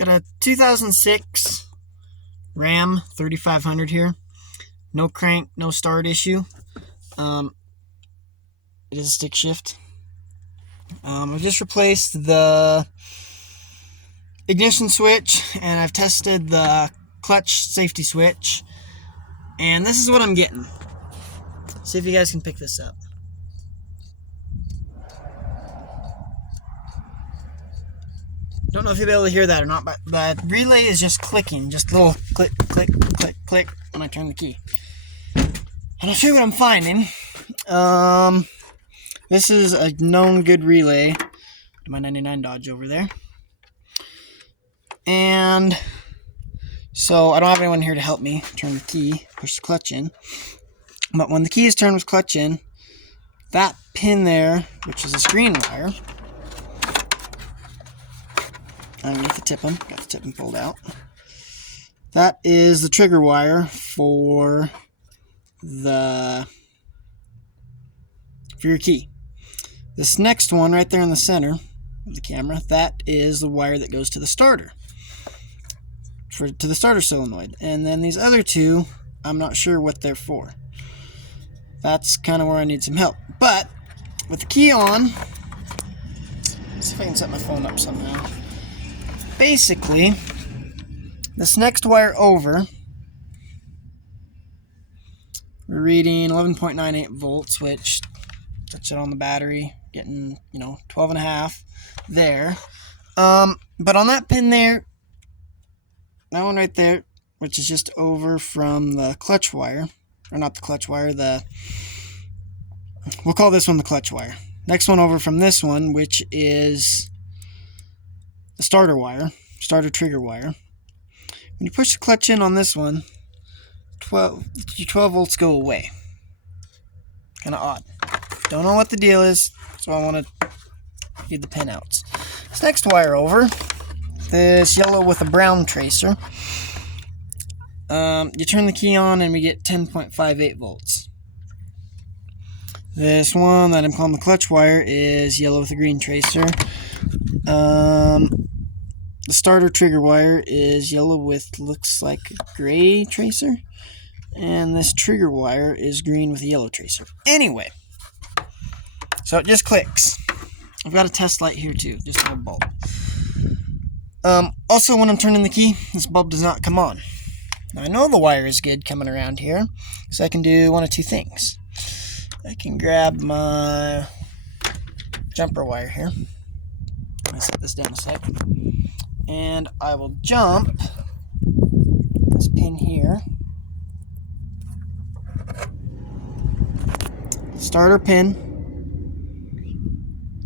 Got a 2006 Ram 3500 here. No crank, no start issue. It is a stick shift. I've just replaced the ignition switch, and I've tested the clutch safety switch, and this is what I'm getting. See if you guys can pick this up. Don't know if you'll be able to hear that or not, but the relay is just clicking, just a little click, click, click, click when I turn the key. And I'll show you what I'm finding. This is a known good relay to my 99 Dodge over there. And so I don't have anyone here to help me turn the key, push the clutch in. But when the key is turned with clutch in, that pin there, which is a screen wire, underneath the TIPM, got the TIPM pulled out. That is the trigger wire for your key. This next one right there in the center of the camera, that is the wire that goes to the starter, to the starter solenoid. And then these other two, I'm not sure what they're for. That's kind of where I need some help. But with the key on, let's see if I can set my phone up somehow. Basically, this next wire over, we're reading 11.98 volts, which touch it on the battery, getting 12.5 there. But on that pin there, that one right there, which is just over from the clutch wire, or not the clutch wire, we'll call this one the clutch wire. Next one over from this one, which is the starter wire, starter trigger wire. When you push the clutch in on this one, 12 volts go away. Kind of odd. Don't know what the deal is, so I want to get the pin outs. This next wire over, this yellow with a brown tracer, you turn the key on and we get 10.58 volts. This one that I'm calling the clutch wire is yellow with a green tracer. The starter trigger wire is yellow with, looks like a gray tracer. And this trigger wire is green with a yellow tracer. Anyway, so it just clicks. I've got a test light here too, just a bulb. Also, when I'm turning the key, this bulb does not come on. Now, I know the wire is good coming around here, so I can do one of two things. I can grab my jumper wire here. Let me set this down a sec. And I will jump this pin here. Starter pin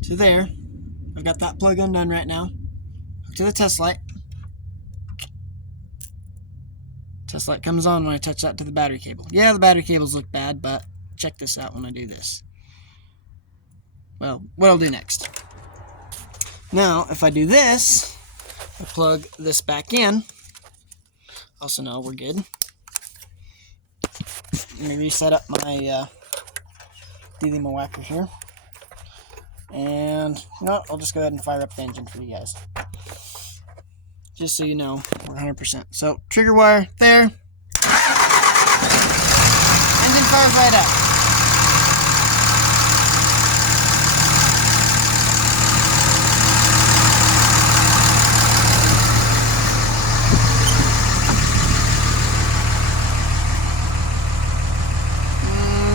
to there. I've got that plug undone right now. Hook to the test light. Test light comes on when I touch that to the battery cable. Yeah, the battery cables look bad, but check this out when I do this. Well, what I'll do next. Now, if I do this, I plug this back in. Also, no, we're good. Let me reset up my Delima whacker here. And, you know what, I'll just go ahead and fire up the engine for you guys. Just so you know, we're 100%. So, trigger wire there. Engine fires right up.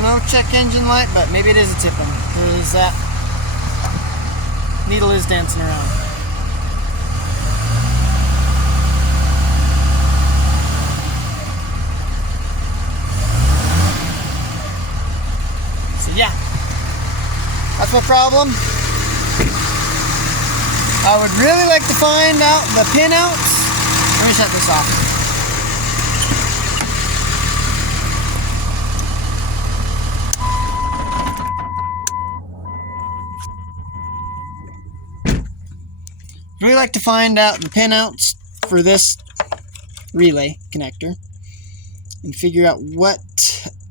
No check engine light, but maybe it is a TIPM, because that needle is dancing around. So yeah, that's my problem. I would really like to find out the pin outs. Let me shut this off. Really like to find out the pin outs for this relay connector and figure out what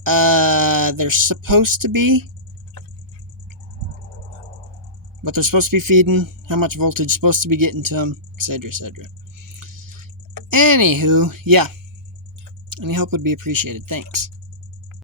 they're supposed to be, what they're supposed to be feeding, how much voltage is supposed to be getting to them, etc., etc. Anywho, yeah. Any help would be appreciated. Thanks.